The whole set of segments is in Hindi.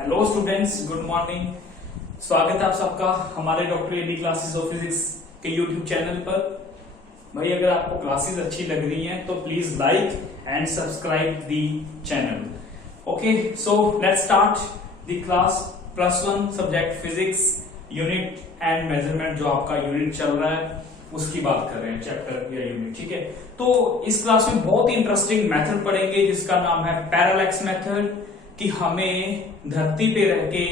Hello students, good morning. स्वागत है आप सबका हमारे doctor AD classes of physics के यूट्यूब चैनल पर। भाई अगर आपको क्लासेस अच्छी लग रही हैं तो please like and subscribe the channel. Okay, so let's start the class +1 subject physics unit and measurement. जो आपका यूनिट चल रहा है उसकी बात कर रहे हैं, चैप्टर या यूनिट। ठीक है, तो इस क्लास में बहुत ही इंटरेस्टिंग मेथड पढ़ेंगे जिसका नाम है पैरालैक्स मेथड। कि हमें धरती पे रह के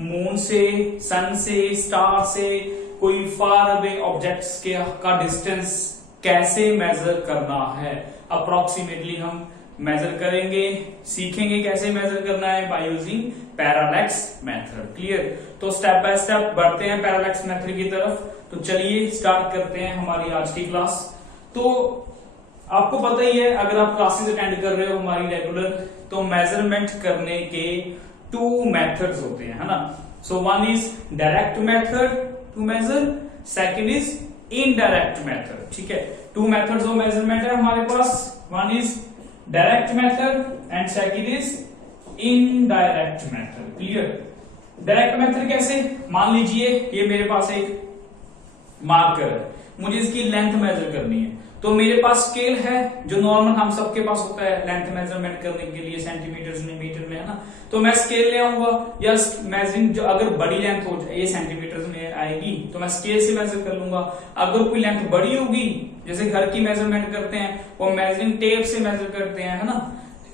मून से, सन से, स्टार से, कोई फार अवे ऑब्जेक्ट्स का डिस्टेंस कैसे मेजर करना है। अप्रोक्सीमेटली हम मेजर करेंगे, सीखेंगे कैसे मेजर करना है by using parallax method. Clear? तो स्टेप बाय स्टेप बढ़ते हैं पैरालैक्स मेथड की तरफ। तो चलिए स्टार्ट करते हैं हमारी आज की क्लास। तो आपको पता ही है, अगर आप क्लासेस अटेंड कर रहे हो हमारी रेगुलर, तो मेजरमेंट करने के 2 मेथड्स होते हैं, है ना। So one is direct method to measure, second is indirect method. ठीक है, 2 मेथड्स ऑफ मेजरमेंट है हमारे पास। One is direct method and second is indirect method. Clear? Direct method कैसे? मान लीजिए ये मेरे पास एक मार्कर है, मुझे इसकी लेंथ मेजर करनी है। तो मेरे पास स्केल है जो नॉर्मल हम सबके पास होता है लेंथ मेजरमेंट करने के लिए, सेंटीमीटर में, मीटर में, है ना। तो मैं स्केल ले आऊंगा या मेजरिंग जो अगर बड़ी लेंथ हो जाए, ये सेंटीमीटर में आएगी तो मैं स्केल से मेजर कर लूंगा। अगर कोई लेंथ बड़ी होगी, जैसे घर की मेजरमेंट करते हैं वो मेजरिंग टेप से मेजर करते हैं, है ना।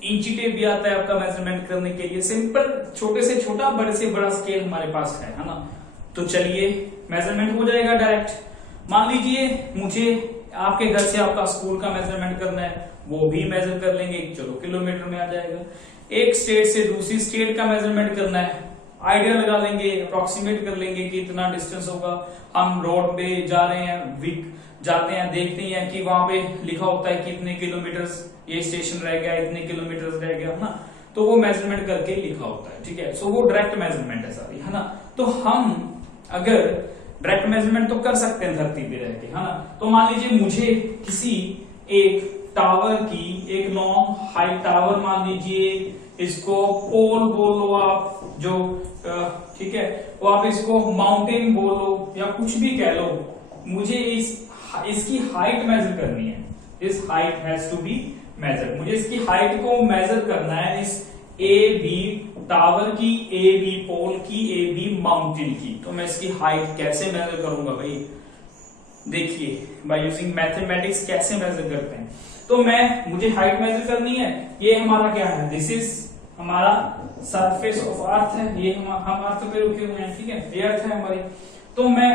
इंची टेप भी आता है आपका मेजरमेंट करने के लिए। सिंपल छोटे से छोटा, बड़े से बड़ा स्केल हमारे पास है ना। तो चलिए मेजरमेंट हो जाएगा डायरेक्ट। मान लीजिए मुझे आपके घर से आपका स्कूल का मेजरमेंट करना है, वो भी मेजर कर लेंगे, चलो किलोमीटर में आ जाएगा। एक स्टेट से दूसरी स्टेट का मेजरमेंट करना है, आइडिया लगा लेंगे, अप्रोक्सीमेट कर लेंगे कि इतना डिस्टेंस होगा। हम रोड पे जा रहे हैं, जाते हैं, देखते हैं कि वहां पे लिखा होता है कि इतने किलोमीटर ये स्टेशन रह गया, इतने किलोमीटर रह गया, है ना। तो वो मेजरमेंट करके लिखा होता है। ठीक है, सो वो डायरेक्ट मेजरमेंट है सारी, है ना। तो हम अगर डायरेक्ट मेजरमेंट तो कर सकते हैं धरती पे रह के, है ना। तो मान लीजिए मुझे किसी एक टावर की, एक लॉन्ग हाई टावर मान लीजिए, इसको पोल बोलो आप, जो ठीक है, वो आप इसको माउंटेन बोलो या कुछ भी कह लो, मुझे इसकी हाइट मेजर करनी है। इस height has to be measure. मुझे इसकी हाइट को मेजर करना है, इस ए बी टावर की, ए बी पोल की, ए बी माउंटेन की। तो मैं इसकी हाइट कैसे मेजर करूंगा भाई? देखिए बाय यूजिंग मैथमेटिक्स कैसे मेजर करते हैं। तो मुझे हाइट मेजर करनी है। ये हमारा क्या है? दिस इज हमारा सरफेस ऑफ अर्थ है। ये हम अर्थ पे रुके हुए हैं, ठीक है, ये अर्थ है हमारी। तो मैं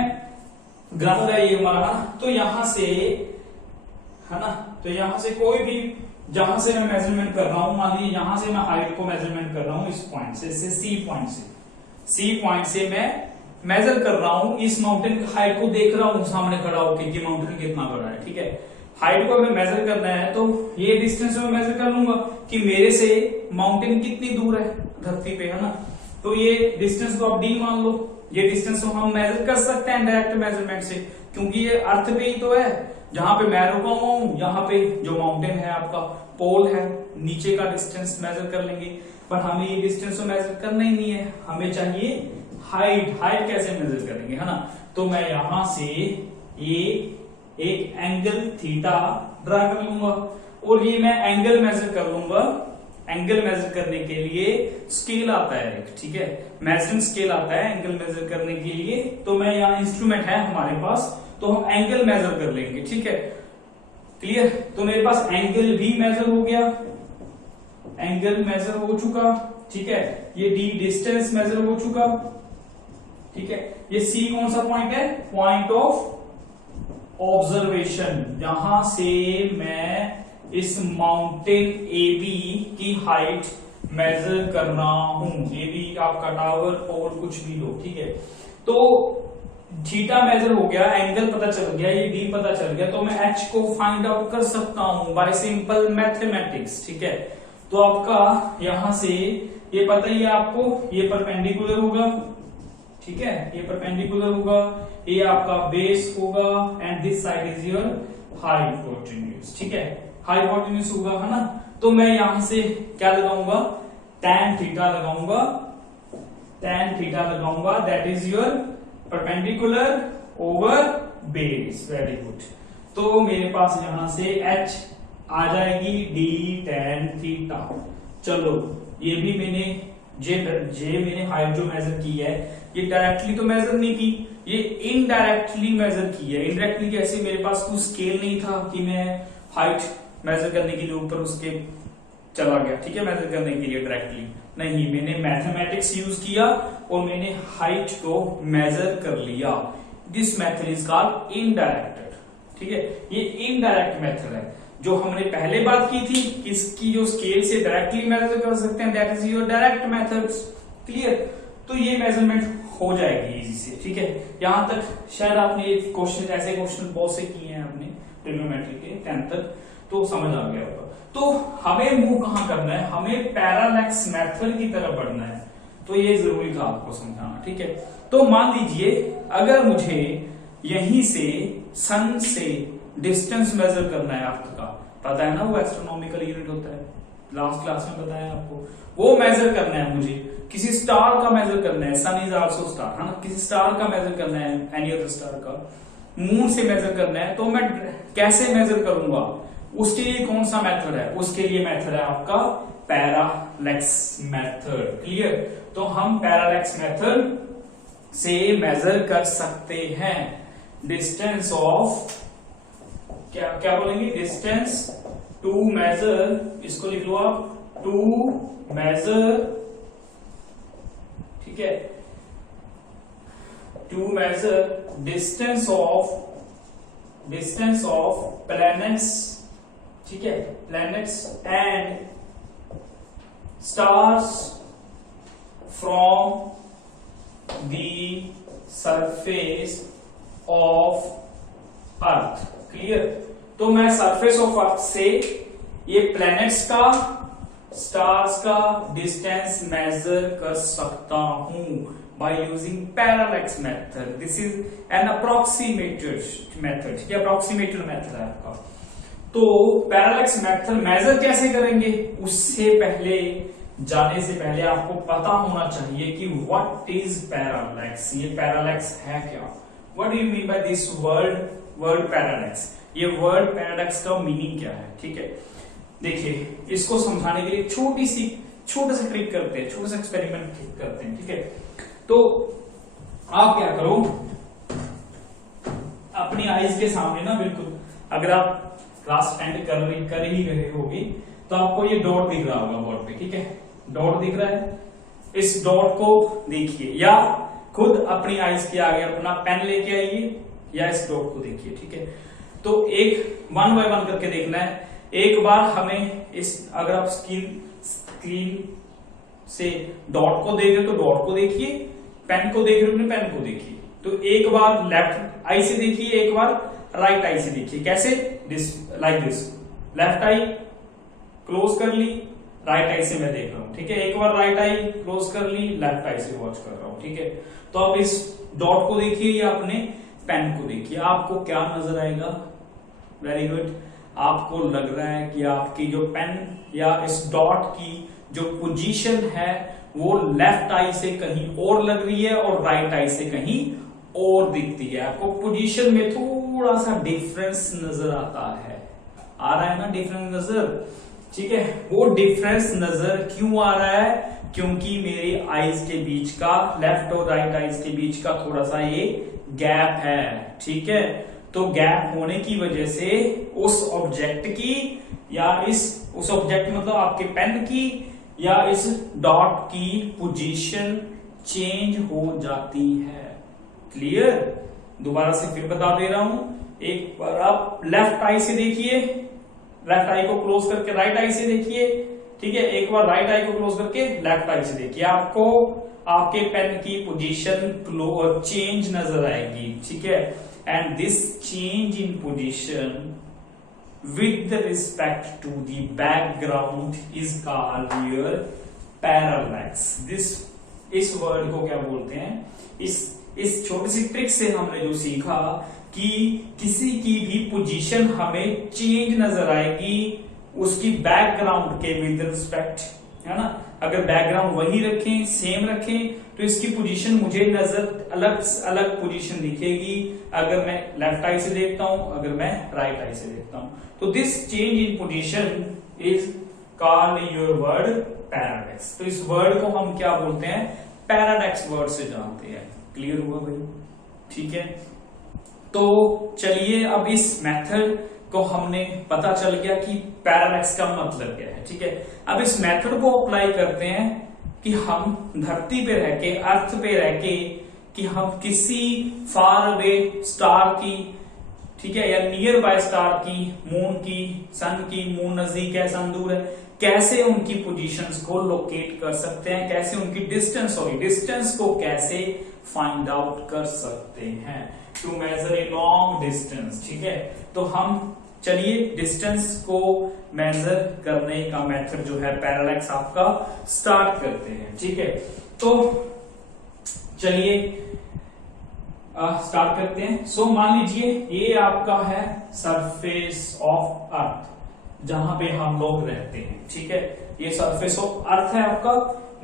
ग्राउंड है ये हमारा, तो यहां से, है ना, तो यहां से कोई भी, जहां से मैं मेजरमेंट कर रहा हूं, मान लीजिए यहां से मैं हाइट को मेजरमेंट कर रहा हूं, इस पॉइंट से, सी पॉइंट से मैं मेजर कर रहा हूं। इस माउंटेन की हाइट को देख रहा हूं सामने खड़ा होकर कि माउंटेन कितना बड़ा है। ठीक है, हाइट को अगर मेजर करना है तो ये डिस्टेंस में मेजर कर लूंगा कि मेरे से माउंटेन कितनी दूर है धरती पे, है ना। तो ये डिस्टेंस को आप डी मान लो। ये डिस्टेंस को हम मेजर कर सकते हैं डायरेक्ट मेजरमेंट से, क्योंकि ये अर्थ पे ही तो है जहां पे मैं रुका हुआ हूं। यहाँ पे जो माउंटेन है आपका पोल है, नीचे का डिस्टेंस मेजर कर लेंगे। पर हमें ये डिस्टेंस तो मेजर करना ही नहीं है, हमें चाहिए हाइट। हाइट कैसे मेजर करेंगे, है ना। तो मैं यहां से ये एक एंगल थीटा ड्रा कर लूंगा और ये मैं एंगल मेजर कर लूंगा। एंगल मेजर करने के लिए स्केल आता है एक, ठीक है, मेजरिंग स्केल आता है एंगल मेजर करने के लिए। तो मैं यहाँ इंस्ट्रूमेंट है हमारे पास, तो हम एंगल मेजर कर लेंगे। ठीक है, क्लियर? तो मेरे पास एंगल भी मेजर हो गया, एंगल मेजर हो चुका। ठीक है, ये डी डिस्टेंस मेजर हो चुका। ठीक है, ये सी कौन सा पॉइंट है? पॉइंट ऑफ ऑब्जर्वेशन, जहां से मैं इस माउंटेन ए बी की हाइट मेजर कर रहा हूं। ए बी आपका टावर, पोल, कुछ भी लो। ठीक है, तो थीटा मेजर हो गया, एंगल पता चल गया, ये डी पता चल गया, तो मैं एच को फाइंड आउट कर सकता हूं बाय सिंपल मैथमेटिक्स। ठीक है, तो आपका यहां से ये पता ही है आपको, ये परपेंडिकुलर होगा। ठीक है, ये परपेंडिकुलर होगा, ये आपका बेस होगा and this side is your hypotenuse. ठीक है, हाइपोटेन्यूज होगा, है ना। तो मैं यहां से क्या लगाऊंगा? tan थीटा लगाऊंगा tan थीटा लगाऊंगा, that is your perpendicular over base. Very good. तो मेरे पास यहां से h आ जाएगी d tan थीटा। चलो ये भी मैंने मैंने हाइट जो मेजर की है, ये डायरेक्टली तो मेजर नहीं की, ये इनडायरेक्टली मेजर की है। इनडायरेक्टली कैसे? मेरे पास कोई स्केल नहीं था कि मैं हाइट मेजर करने के लिए ऊपर उसके चला गया, ठीक है, मेजर करने के लिए डायरेक्टली नहीं, मैंने मैथमेटिक्स यूज किया और मैंने हाइट को मेजर कर लिया। This method is called indirect, ठीक है, ये इनडायरेक्ट मेथड है। जो हमने पहले बात की थी किसकी, जो स्केल से डायरेक्टली मेजर कर सकते हैं, that is your direct methods. Clear? तो ये मेजरमेंट हो जाएगी इजी से, ठीक है। यहां तक शायद आपने क्वेश्चन, ऐसे क्वेश्चन बहुत से किए हैं आपने ट्रिग्नोमेट्री के 10th तक, तो समझ आ गया होगा। तो हमें मूव कहां करना है? हमें पैरालैक्स मेथड की तरफ बढ़ना है। तो ये जरूरी था आपको समझाना, ठीक है। तो मान लीजिए अगर मुझे यहीं से सन से डिस्टेंस मेजर करना है, आपका पता है ना वो एस्ट्रोनॉमिकल यूनिट होता है, लास्ट क्लास में बताया आपको, वो मेजर करना है मुझे। किसी स्टार का मेजर करना है, सन इज आल्सो स्टार, है ना, किसी स्टार का मेजर करना है, एनी अदर स्टार का, मून से मेजर करना है, तो मैं कैसे मेजर करूंगा? उसके लिए कौन सा मेथड है? उसके लिए मेथड है आपका पैरालैक्स मेथड। क्लियर? तो हम पैरालैक्स मेथड से मेजर कर सकते हैं डिस्टेंस ऑफ, क्या बोलेंगे, डिस्टेंस टू मेजर, इसको लिख लो आप, टू मेजर, ठीक है, to measure distance of planets, ठीक है, planets and stars from the surface of earth. Clear? तो मैं सरफेस ऑफ अर्थ से ये प्लैनेट्स का, स्टार्स का डिस्टेंस मेजर कर सकता हूं by using parallax method. This is an approximated method, ठीक है, अप्रोक्सीमेटेड मेथड है आपका। तो पैरालैक्स मेथड मेजर कैसे करेंगे, उससे पहले जाने से पहले आपको पता होना चाहिए कि व्हाट इज पैरालैक्स। ये पैरालैक्स है क्या? What do you mean by this word parallax? ये वर्ड पैरालैक्स का मीनिंग क्या है? ठीक है, देखिए इसको समझाने के लिए छोटा सा ट्रिक करते हैं, छोटा सा एक्सपेरिमेंट करते हैं, ठीक है। तो आप क्या करो, अपनी आईज के सामने ना, बिल्कुल अगर आप क्लास अटेंड कर ही रहे होगी तो आपको ये डॉट दिख रहा होगा बोर्ड पे, ठीक है, डॉट दिख रहा है। इस डॉट को देखिए, या खुद अपनी आईज के आगे अपना पेन लेके आइए, या इस डॉट को देखिए, ठीक है। तो एक 1 बाय 1 करके देखना है। एक बार हमें इस, अगर आप स्क्रीन से डॉट को देख रहे हो तो डॉट को देखिए, पेन को देख रहे हो पेन को देखिए। तो एक बार लेफ्ट आई से देखिए, एक बार राइट आई से देखिए। कैसे? Like this, left I close कर ली, राइट आई से मैं देख रहा हूं, ठीक है। एक बार राइट आई क्लोज कर ली, लेफ्ट आई से वॉच कर रहा हूं, ठीक है। तो अब इस डॉट को देखिए या अपने पेन को देखिए, आपको क्या नजर आएगा? वेरी गुड, आपको लग रहा है कि आपकी जो पेन या इस डॉट की जो पोजीशन है वो लेफ्ट आई से कहीं और लग रही है और राइट आई से कहीं और दिखती है। आपको पोजीशन में थोड़ा सा डिफरेंस नजर आता है, आ रहा है ना डिफरेंस नजर, ठीक है। वो डिफरेंस नजर क्यों आ रहा है? क्योंकि मेरी आईज के बीच का, लेफ्ट और राइट आईज के बीच का थोड़ा सा ये गैप है, ठीक है। तो गैप होने की वजह से उस ऑब्जेक्ट की, या उस ऑब्जेक्ट मतलब आपके पेन की या इस डॉट की पोजीशन चेंज हो जाती है। क्लियर? दोबारा से फिर बता दे रहा हूं, एक बार आप लेफ्ट आई से देखिए, लेफ्ट आई को क्लोज करके राइट आई से देखिए, ठीक है। एक बार राइट आई को क्लोज करके लेफ्ट आई से देखिए, आपको आपके पेन की पोजीशन चेंज नजर आएगी, ठीक है। And this change in position with respect to the background is called your parallax. इस वर्ड को क्या बोलते हैं? इस छोटी सी ट्रिक से हमने जो सीखा कि किसी की भी पोजीशन हमें चेंज नजर आएगी उसकी बैकग्राउंड के विद रिस्पेक्ट, है ना। अगर बैकग्राउंड वही रखें, सेम रखें, तो इसकी पोजीशन मुझे नजर अलग अलग पोजीशन दिखेगी अगर मैं लेफ्ट आई से देखता हूं, अगर मैं राइट आई से देखता हूं। तो this change in position is called your word paradox. तो इस वर्ड को हम क्या बोलते हैं, पैराडॉक्स वर्ड से जानते हैं। क्लियर हुआ भाई? ठीक है, तो चलिए अब इस मेथड को हमने पता चल गया कि पैराडॉक्स का मतलब क्या है। ठीक है, अब इस मेथड को अप्लाई करते हैं कि हम धरती पे रह के, अर्थ पे रह के, कि हम किसी फार अवे स्टार की, ठीक है, या नियर बाय स्टार की, मून की, सन की, मून नजदीक है, सन दूर है, कैसे उनकी पोजीशंस को लोकेट कर सकते हैं, कैसे उनकी डिस्टेंस को कैसे फाइंड आउट कर सकते हैं, to measure a long distance. ठीक है, तो हम चलिए डिस्टेंस को मेजर करने का मेथड जो है पैरालैक्स आपका स्टार्ट करते हैं। ठीक है, तो चलिए स्टार्ट करते हैं। सो मान लीजिए ये आपका है सरफेस ऑफ अर्थ, जहां पे हम लोग रहते हैं। ठीक है, ये सरफेस ऑफ अर्थ है आपका।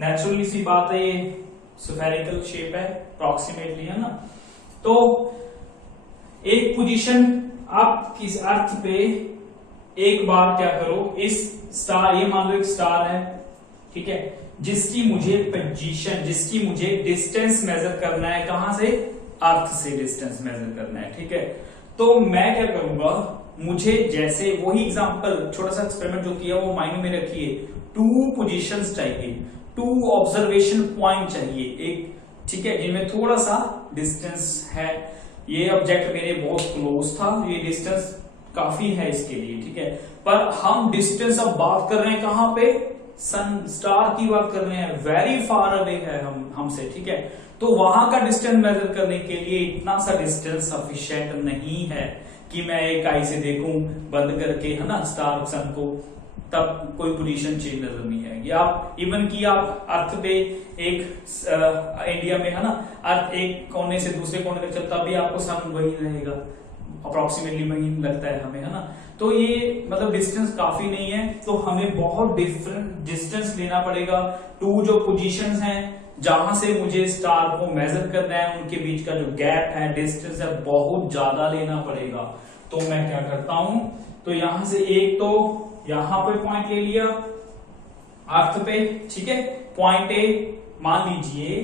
नेचुरली सी बात है, ये स्फेरिकल शेप है, अप्रॉक्सीमेटली, है ना। तो एक पोजीशन आप किस अर्थ पे एक बार क्या करो, इस स्टार, ये मान लो एक स्टार है, ठीक है, जिसकी मुझे पोजीशन, जिसकी मुझे डिस्टेंस मेजर करना है, कहां से, अर्थ से डिस्टेंस मेजर करना है। ठीक है, तो मैं क्या करूंगा, मुझे जैसे वही एग्जांपल, छोटा सा एक्सपेरिमेंट जो किया वो माइंड में रखिए, 2 पोजीशंस चाहिए, 2 ऑब्जर्वेशन पॉइंट चाहिए एक, ठीक है, जिनमें थोड़ा सा डिस्टेंस है। ये ऑब्जेक्ट मेरे बहुत क्लोज था, ये डिस्टेंस काफी है इसके लिए, ठीक है, पर हम डिस्टेंस अब बात कर रहे हैं कहां पे, सन स्टार की बात कर रहे हैं, वेरी फार अवे है हमसे। ठीक है, तो वहां का डिस्टेंस मेजर करने के लिए इतना सा डिस्टेंस सफिशिएंट नहीं है कि मैं एक आई से देखूं बंद करके, है ना, स्टार सन को, तब कोई पोजीशन चेंज नजर नहीं आएगी। आप इवन कि आप अर्थ पे एक इंडिया में, है ना, अर्थ एक कोने से दूसरे कोने तक चलता भी आपको सन वही रहेगा, अप्रोक्सीमेटली वही लगता है हमें, है ना। तो ये मतलब डिस्टेंस काफी नहीं है, तो हमें बहुत डिफरेंट डिस्टेंस लेना पड़ेगा। 2 जो पोजीशंस हैं जहां से मुझे स्टार को मेजर करना है, उनके बीच का जो गैप है, डिस्टेंस है, बहुत ज्यादा लेना पड़ेगा। तो मैं क्या करता हूं, तो यहां से एक तो यहां पे पॉइंट ले लिया अर्थ पे, ठीक है, पॉइंट ए मान लीजिए,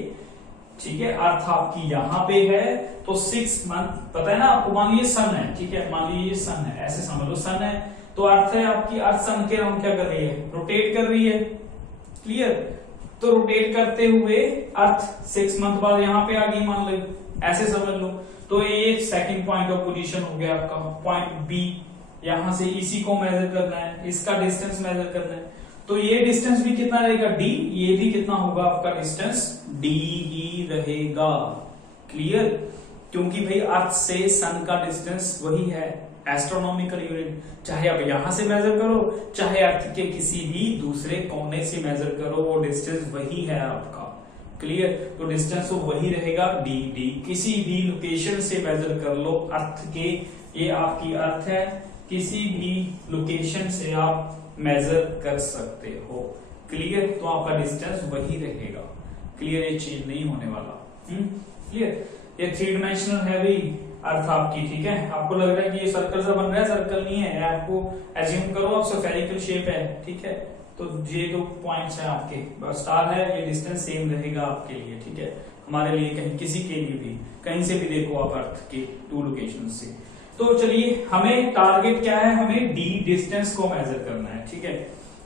ठीक है, अर्थ आपकी यहां पे है, तो 6 मंथ, पता है ना आपको, मान लीजिए सन है, ठीक है, मान लीजिए सन है, ऐसे समझ लो सन है, तो अर्थ है आपकी, अर्थ सन के राउंड क्या कर रही है, रोटेट कर रही है। क्लियर, तो रोटेट करते हुए अर्थ 6 मंथ बाद यहां पे आ गई, मान लो, ऐसे समझ लो। तो ये सेकंड पॉइंट ऑफ पोजीशन हो गया आपका, पॉइंट बी, यहां से इसी को मेजर करना है, इसका डिस्टेंस मेजर करना है, तो ये डिस्टेंस भी कितना रहेगा, डी, ये भी कितना होगा आपका डिस्टेंस, डी ही रहेगा। क्लियर, क्योंकि भाई अर्थ से सन का डिस्टेंस वही है, एस्ट्रोनॉमिकल यूनिट, चाहे आप यहां से मेजर करो, चाहे अर्थ के किसी भी दूसरे कोने से मेजर करो, वो डिस्टेंस वही है आपका। क्लियर, तो डिस्टेंस तो वही रहेगा, डी डी, किसी भी लोकेशन से मेजर कर लो अर्थ के, ये आपकी अर्थ है, किसी भी लोकेशन से आप मेजर कर सकते हो। क्लियर, तो आपका डिस्टेंस वही रहेगा। क्लियर, ये चेंज नहीं होने वाला। क्लियर, ये 3 डायमेंशनल है भी अर्थ आपकी, ठीक है। आपको लग रहा है कि ये सर्कल सा बन रहा है, सर्कल नहीं है, आपको एज्यूम करो आप स्फेरिकल शेप है, ठीक है। तो ये 2 पॉइंट्स हैं आपके, स्टार है, ये डिस्टेंस सेम रहेगा आपके लिए, ठीक है, हमारे लिए, कहीं किसी के लिए भी, कहीं से भी देखो आप अर्थ के 2 लोकेशन से। तो चलिए, हमें टारगेट क्या है, हमें डी डिस्टेंस को मेजर करना है, ठीक है।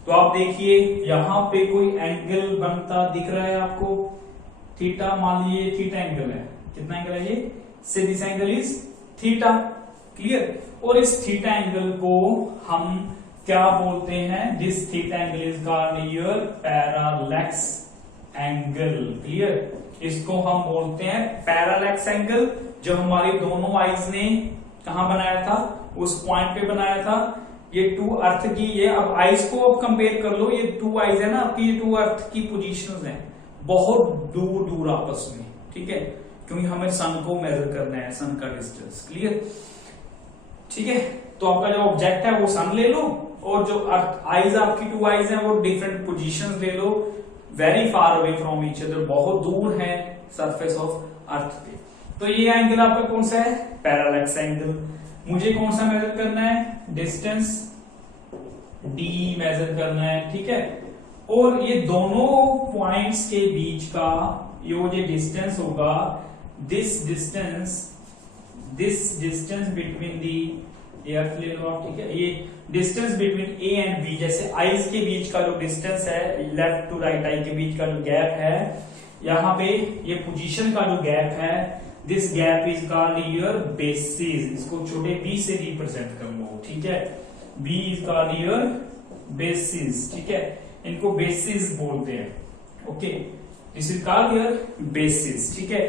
तो आप देखिए यहां पे कोई एंगल बनता दिख रहा है आपको, थीटा, मान लीजिए थीटा एंगल है, कितना एंगल है ये, से this angle is theta. Clear, और इस थीटा एंगल को हम क्या बोलते हैं, this theta angle is called your parallax angle. Clear, इसको हम बोलते हैं पैरालैक्स एंगल, जो हमारी दोनों आईज ने कहां बनाया था, उस पॉइंट पे बनाया था। ये 2 अर्थ की, ये अब आईज को अब कंपेयर कर लो, ये 2 आईज है ना आपकी, ये 2 अर्थ की पोजीशंस हैं बहुत दूर दूर आपस में, ठीक है, क्योंकि हमें सन को मेजर करना है, सन का डिस्टेंस। क्लियर, ठीक है, तो आपका जो ऑब्जेक्ट है वो सन ले लो, और जो अर्थ आईज आपकी 2 आईज हैं वो डिफरेंट पोजीशंस ले लो, very far away from each other, बहुत दूर है सरफेस ऑफ अर्थ पे। तो ये एंगल आपका कौन सा है? Parallax angle. मुझे कौन सा मेजर करना है? डिस्टेंस d मेजर करना है, ठीक है। और ये दोनों पॉइंट्स के बीच का ये जो डिस्टेंस होगा, this distance between the earth ले लो आप, ठीक है। ये distance between A and B, जैसे आईज के बीच का जो डिस्टेंस है, लेफ्ट टू राइट आई के बीच का जो गैप है, यहाँ पे ये पोजीशन का जो गैप है, this gap is called your basis. इसको छोटे बी से रिप्रेजेंट कर लो, ठीक है। B is called your basis, ठीक है। इनको बेसिस बोलते हैं, okay. This is called your basis, ठीक है।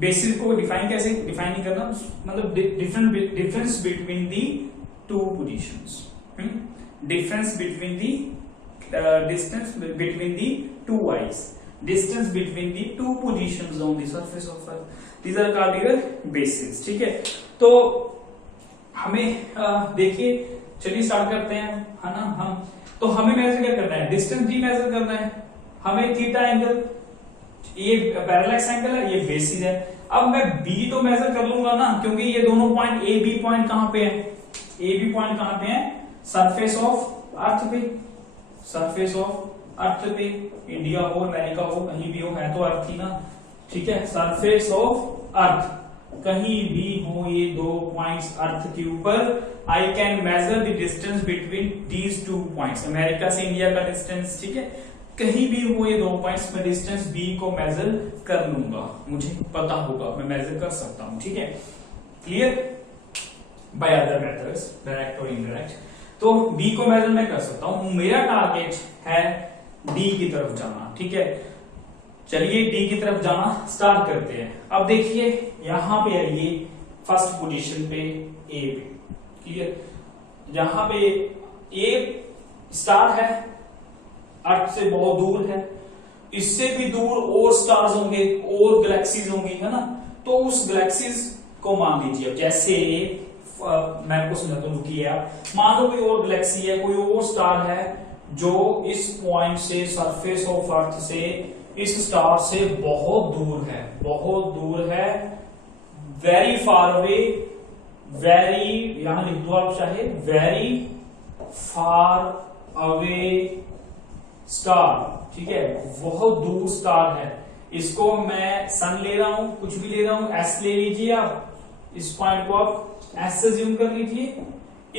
बेसिस को डिफाइन कैसे डिफाइन नहीं करना, मतलब difference between the two positions, difference between the distance between the two eyes, distance between the two positions on the surface of earth, these are called your basis, ठीक है। तो हमें देखिए, चलिए स्टार्ट करते हैं, है ना। हम तो हमें मेजर क्या करना है? डिस्टेंस डी मेजर करना है हमें। थीटा एंगल, ये पैरेलैक्स एंगल है, ये बेसिस है। अब मैं बी तो मेजर कर लूंगा ना, क्योंकि ये दोनों पॉइंट ए बी पॉइंट कहां पे है? ए बी पॉइंट कहां पे है? सरफेस ऑफ अर्थ पे, सरफेस ऑफ अर्थ पे। इंडिया हो, अमेरिका हो, कहीं भी हो, है तो अर्थ ही ना, ठीक है। सरफेस ऑफ अर्थ कहीं भी हो, ये दो पॉइंट्स अर्थ के ऊपर, I can measure the distance between these two points. America से इंडिया का डिस्टेंस, ठीक है, कहीं भी हो ये दो पॉइंट्स, में डिस्टेंस बी को मेजर कर लूंगा, मुझे पता होगा, मैं मेजर कर सकता हूं, ठीक है। Clear? By other methods, direct और इनडायरेक्ट। तो बी को मेजर मैं कर सकता हूं। मेरा टारगेट है डी की तरफ जाना, ठीक है। चलिए डी की तरफ जाना स्टार्ट करते हैं। अब देखिए यहां पे आइए, फर्स्ट पोजीशन पे ए पे, क्लियर। यहां पे ए स्टार है, अर्थ से बहुत दूर है, इससे भी दूर और स्टार्स होंगे और गैलेक्सीज होंगी, है ना। तो उस गैलेक्सीज को मान लीजिए, जैसे मैं आपको समझाता हूं, रुकिए आप। मान लो कोई और गैलेक्सी है, कोई और स्टार है जो इस पॉइंट से, सरफेस ऑफ अर्थ से, इस स्टार से बहुत दूर है, बहुत दूर है, वेरी फार अवे, वेरी, यहां लिख दो आप चाहे, वेरी फार अवे स्टार, ठीक है, बहुत दूर स्टार है। इसको मैं सन ले रहा हूं, कुछ भी ले रहा हूं, एस ले लीजिए आप, इस पॉइंट को आप एस अज्यूम कर लीजिए,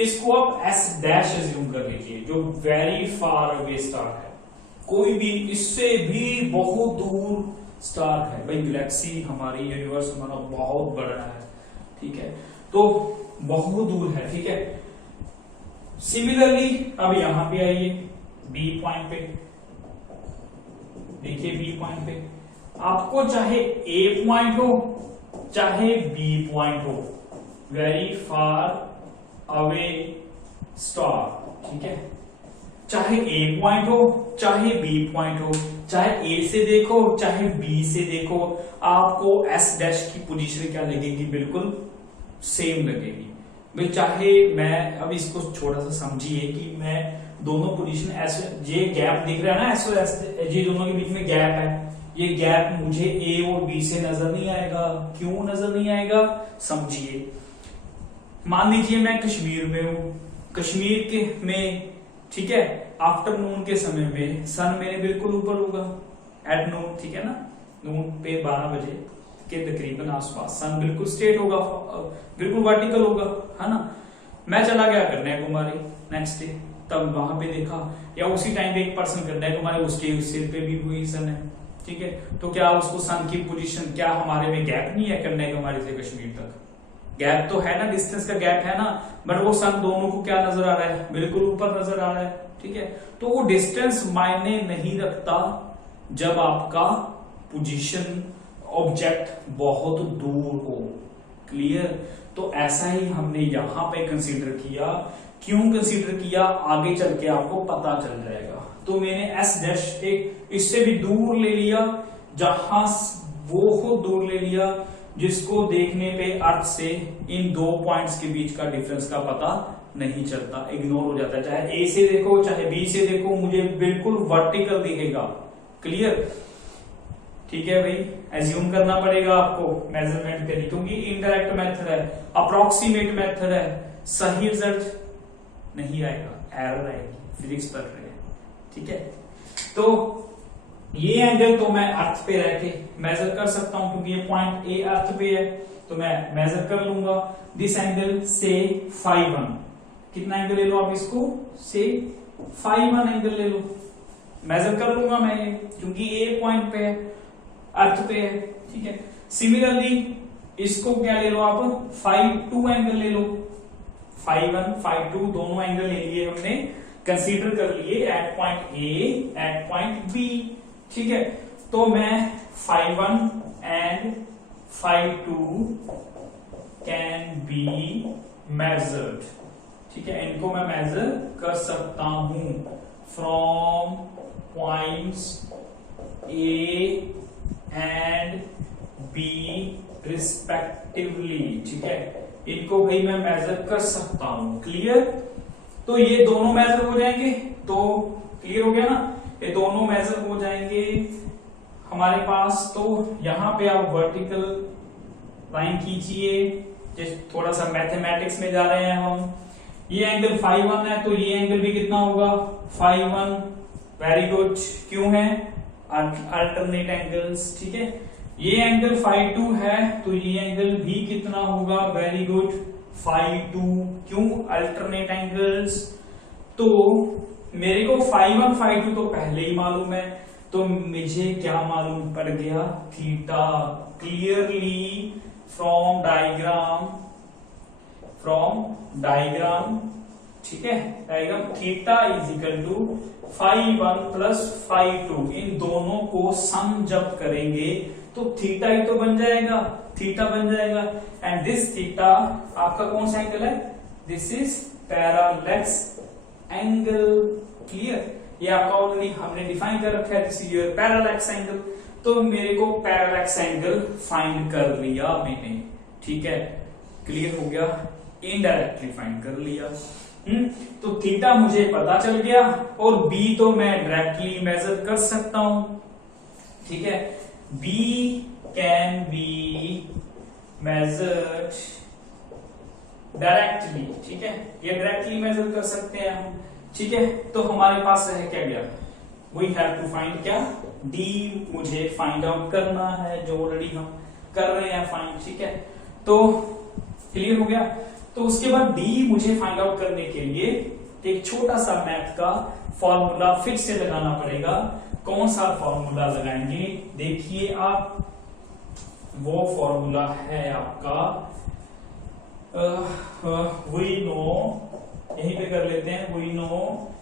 इसको आप एस डैश अज्यूम कर लीजिए, जो वेरी फार अवे स्टार है। कोई भी इससे भी बहुत दूर स्टार है भाई, गैलेक्सी हमारी, यूनिवर्स हमारा बहुत बड़ा है, ठीक है, तो बहुत दूर है, ठीक है। सिमिलरली अब यहां पे आइए, बी पॉइंट पे देखिए, बी पॉइंट पे आपको चाहे ए पॉइंट हो चाहे बी पॉइंट हो, वेरी फार अवे स्टार, ठीक है। चाहे ए पॉइंट हो चाहे बी पॉइंट हो, चाहे ए से देखो चाहे बी से देखो, आपको एस डैश की पोजीशन क्या लगेगी? बिल्कुल सेम लगेगी भाई। चाहे मैं अब इसको थोड़ा सा समझिए कि मैं दोनों पोजीशन, एस, ये गैप दिख रहा है ना, एस और एस, ये दोनों के बीच में गैप है, ये गैप मुझे ए और बी से नजर नहीं आएगा। क्यों नजर नहीं आएगा? समझिए। मान लीजिए मैं कश्मीर में हूं, कश्मीर के में, ठीक है, आफ्टरनून के समय में सन मेरे बिल्कुल ऊपर होगा, एट नून, ठीक है ना, नून पे 12 बजे के तकरीबन आसपास सन बिल्कुल स्ट्रेट होगा, बिल्कुल वर्टिकल होगा, है ना। मैं चला गया कन्याकुमारी नेक्स्ट डे, तब वहां पे देखा, या उसी टाइम पे एक पर्सन कन्याकुमारी, उसके सिर पे भी हुई सन है, ठीक है। तो क्या उसको सन की पोजीशन, क्या हमारे में गैप नहीं है कन्याकुमारी से कश्मीर तक? गैप तो है ना, डिस्टेंस का गैप है ना, बट वो सन दोनों को क्या नजर आ रहा है? बिल्कुल ऊपर नजर आ रहा है, ठीक है। तो वो डिस्टेंस मायने नहीं रखता जब आपका पोजीशन, ऑब्जेक्ट बहुत दूर हो, क्लियर। तो ऐसा ही हमने यहां पे कंसीडर किया। क्यों कंसीडर किया? आगे चल के आपको पता चल जाएगा। तो मैंने एस डैश एक इससे भी दूर ले लिया, जहां वो दूर ले लिया जिसको देखने पे अर्थ से इन दो पॉइंट्स के बीच का डिफरेंस का पता नहीं चलता, इग्नोर हो जाता है। चाहे ए से देखो चाहे बी से देखो, मुझे बिल्कुल वर्टिकल दिखेगा, क्लियर? ठीक है भाई, एज्यूम करना पड़ेगा आपको मेजरमेंट के लिए, क्योंकि इनडायरेक्ट मेथड है, अप्रोक्सीमेट मेथड है, सही रिजल्ट नहीं आएगा, एरर आएगी, फिजिक्स पढ़ रहे हैं। ठीक है, तो ये एंगल तो मैं अर्थ पे रह के मेजर कर सकता हूं, क्योंकि ये पॉइंट ए अर्थ पे है, तो मैं मेजर कर लूंगा। दिस एंगल से फाई 1, कितना एंगल ले लो आप इसको, से फाई 1 एंगल ले लो, मेजर कर लूंगा मैं ये, क्योंकि ए पॉइंट पे है, अर्थ पे है। ठीक है, सिमिलरली इसको क्या ले लो आप, फाई 2 एंगल ले लो, फाई 1 फाई 2 दोनों एंगल ले लिए हमने, कंसीडर कर लिए at point A at point B. ठीक है, तो मैं phi 1 and phi 2 can be measured. ठीक है, इनको मैं मेजर कर सकता हूं from points A and B respectively. ठीक है, इनको भाई मैं मेजर कर सकता हूं, क्लियर? तो ये दोनों मेजर हो जाएंगे, तो क्लियर हो गया ना, ये दोनों मेजर हो जाएंगे हमारे पास। तो यहां पे आप वर्टिकल लाइन खींचिए, थोड़ा सा मैथमेटिक्स में जा रहे हैं हम। ये एंगल फाई 1 है, तो ये एंगल भी कितना होगा, फाई 1। वेरी गुड, क्यों है, अल्टरनेट एंगल्स। ठीक है, ये एंगल फाई 2 है, तो ये एंगल भी कितना होगा, वेरी गुड, फाई 2। क्यों, अल्टरनेट एंगल्स। तो मेरे को फाई 1 फाई 2 तो पहले ही मालूम है, तो मुझे क्या मालूम पड़ गया, थीटा। क्लियरली फ्रॉम डायग्राम, ठीक है, diagram theta is equal to phi 1 plus phi 2, इन दोनों को सम जब करेंगे तो थीटा ही तो बन जाएगा, थीटा बन जाएगा। एंड दिस थीटा आपका कौन सा एंगल है, this is parallax angle. Clear, ये आपका ऑलरेडी हमने डिफाइन कर रखा है, this is your parallax angle. तो मेरे को पैरालेक्स एंगल फाइंड कर लिया मैंने। ठीक है, क्लियर हो गया, इनडायरेक्टली फाइंड कर लिया। तो थीटा मुझे पता चल गया, और बी तो मैं डायरेक्टली मेजर कर सकता हूं। ठीक है, B can be measured directly. ठीक है, ये डायरेक्टली मेजर कर सकते हैं हम। ठीक है, तो हमारे पास है क्या गया, वी हैव टू फाइंड क्या, डी मुझे फाइंड आउट करना है, जो ऑलरेडी हम कर रहे हैं फाइंड। ठीक है, तो क्लियर हो गया। तो उसके बाद डी मुझे फाइंड आउट करने के लिए एक छोटा सा मैथ का फॉर्मूला फिर से लगाना पड़ेगा। कौन सा फॉर्मूला लगाएंगे, देखिए आप, वो फॉर्मूला है आपका, वी नो, यहीं पे कर लेते हैं, we know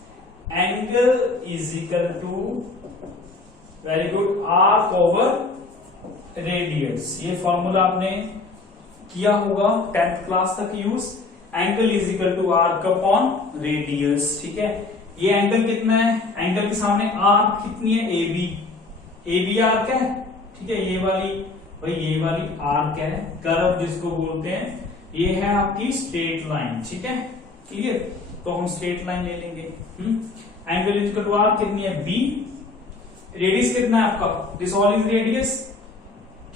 angle is equal to, very good, arc over radius. ये फॉर्मूला आपने किया होगा 10th क्लास तक use, angle is equal to arc upon radius. ठीक है, ये एंगल कितना है, एंगल के सामने आर्क कितनी है, ए बी आर्क है। ठीक है, ये वाली भाई, ये वाली आर्क है, कर्व जिसको बोलते हैं, ये है आपकी स्ट्रेट लाइन। ठीक है, क्लियर, तो हम स्ट्रेट लाइन ले लेंगे। Angle is equal to arc कितनी है, बी, रेडियस कितना है आपका, दिस ऑल इज रेडियस।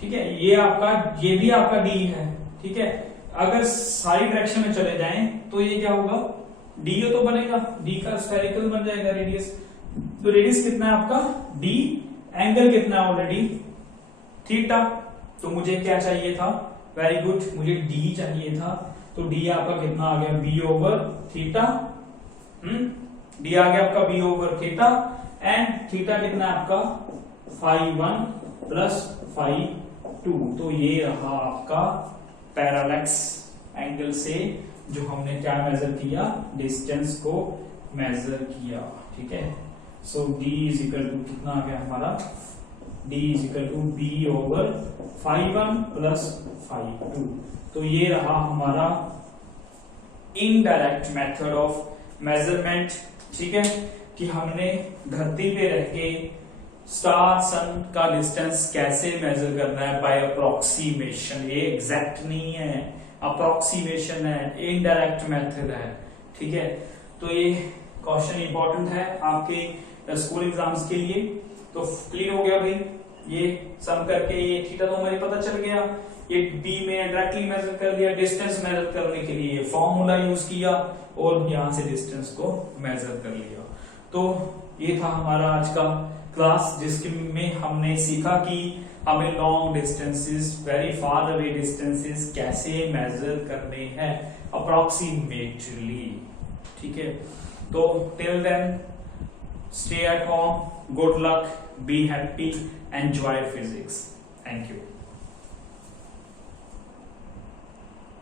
ठीक है, ये आपका, ये भी आपका डी है। ठीक है, अगर सारी डायरेक्शन में चले जाएं तो ये क्या होगा, डी तो बनेगा, डी का स्फेरिकल बन जाएगा रेडियस। तो रेडियस कितना है आपका, डी, एंगल कितना है ऑलरेडी, थीटा। तो मुझे क्या चाहिए था, वेरी गुड, मुझे डी चाहिए था। तो डी आपका कितना आ गया, बी ओवर थीटा। डी आ गया आपका B over theta, and theta कितना है आपका, फाई 1 प्लस फाई 2। तो ये रहा आपका पैरालेक्स एंगल से जो हमने क्या मेजर किया, डिस्टेंस को मेजर किया। ठीक है, so D is equal to कितना आ गया हमारा, D is equal to B over phi 1 plus phi 2। तो ये रहा हमारा इनडायरेक्ट मेथड ऑफ मेजरमेंट। ठीक है, कि हमने धरती पे रह के स्टार सन का डिस्टेंस कैसे मेजर करना है बाय अप्रोक्सीमेशन। ये एग्जैक्ट नहीं है, अप्रोक्सीमेशन है, इनडायरेक्ट मेथड है। ठीक है, तो ये क्वेश्चन इंपॉर्टेंट है आपके स्कूल एग्जाम्स के लिए। तो क्लियर हो गया भाई, ये सम करके ये थीटा तो हमें पता चल गया, ये बी में डायरेक्टली मेजर कर दिया, डिस्टेंस मेजर करने के लिए फॉर्मूला यूज किया और यहां से डिस्टेंस को मेजर कर लिया। तो ये था हमारा आज का क्लास, जिसमें हमने सीखा कि हमें long distances, very far away distances कैसे मेजर करने हैं अप्रोक्सीमेटली। ठीक है, तो till then stay at home, good luck, be happy, enjoy physics. Thank you.